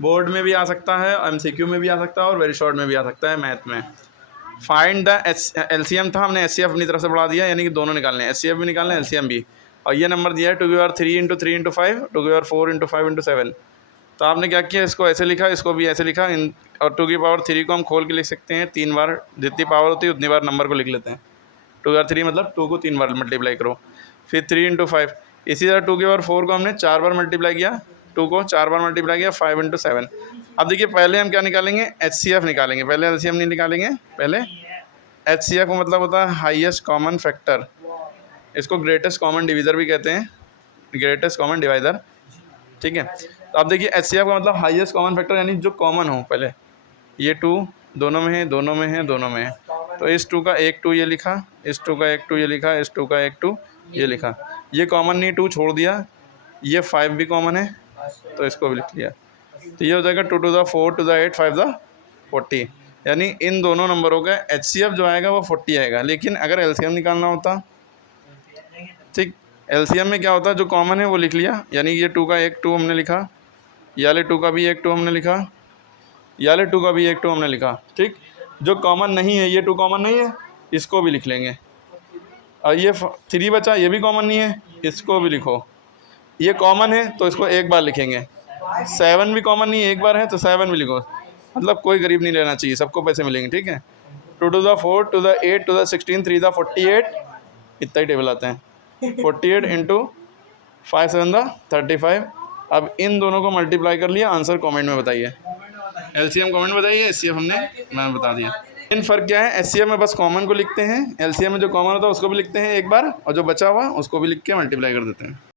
Board में भी आ सकता है, MCQ में भी आ सकता है और वेरी शॉर्ट में भी आ सकता है मैथ में। फाइंड द LCM था, हमने SCF अपनी तरफ से बढ़ा दिया, यानी कि दोनों निकालने हैं, SCF भी निकालना है, LCM भी। और ये नंबर दिया है 2 की पावर 3 इंटू 3 इंटू 5, 2 की पावर 4 इंटू 5 इंटू 7। तो आपने क्या किया, इसको ऐसे लिखा, इसको भी ऐसे लिखा, और 2 की पावर 3 को हम खोल के लिख सकते हैं 3 बार, जितनी पावर होती है उतनी बार नंबर को लिख लेते हैं। 2 की पावर 3 मतलब 2 को 3 बार मल्टीप्लाई करो, फिर 3 इंटू 5। इसी तरह 2 की पावर 4 को हमने 4 बार मल्टीप्लाई किया, 2 को 4 बार मल्टीप्लाई किया, 5 इंटू 7। अब देखिए पहले हम क्या निकालेंगे, HCF निकालेंगे, पहले LCM नहीं निकालेंगे, पहले HCF का मतलब होता है हाईएस्ट कॉमन फैक्टर, इसको ग्रेटेस्ट कॉमन डिवीज़र भी कहते हैं, ग्रेटेस्ट कॉमन डिवाइज़र, ठीक है। तो अब देखिए HCF का मतलब हाईएस्ट कॉमन फैक्टर, यानी जो कॉमन हो। पहले ये 2 दोनों में है, दोनों में है, दोनों में है, तो इस 2 का एक 2 ये लिखा, इस 2 का एक 2 ये लिखा, इस 2 का एक 2 ये लिखा। ये कॉमन नहीं, 2 छोड़ दिया, ये 5 भी कॉमन है तो इसको भी लिख लिया। तो ये हो जाएगा 2 to the 4 to the 8 5 the 40, यानी इन दोनों नंबरों का HCF जो आएगा वो 40 आएगा। लेकिन अगर LCM निकालना होता, ठीक, LCM में क्या होता है, जो कॉमन है वो लिख लिया, यानी ये 2 का एक 2 हमने लिखा, याले 2 का भी एक 2 हमने लिखा, याले 2 का भी एक 2 हमने लिखा, ठीक। जो कॉमन नहीं है, ये 2 कॉमन नहीं है, इसको भी लिख लेंगे। और ये 3 बचा, ये भी कॉमन नहीं है, इसको भी लिखो। ये कॉमन है तो इसको एक बार लिखेंगे। 7 भी कॉमन नहीं है, एक बार है तो 7 भी लिखो। मतलब कोई गरीब नहीं रहना चाहिए, सबको पैसे मिलेंगे, ठीक है। 2 to the 4 to the 8 to the 16 3 the 48, इतना ही टेबल आता है। 48 इंटू 5 7 the 35। अब इन दोनों को मल्टीप्लाई कर लिया, आंसर कमेंट में बताइए। LCM कमेंट बताइए, SCF मैंने बता दिया। इन फ़र्क क्या है, SCF में बस कॉमन को लिखते हैं, LCM में जो कॉमन होता है उसको भी लिखते हैं एक बार, और जो बचा हुआ उसको भी लिख के मल्टीप्लाई कर देते हैं।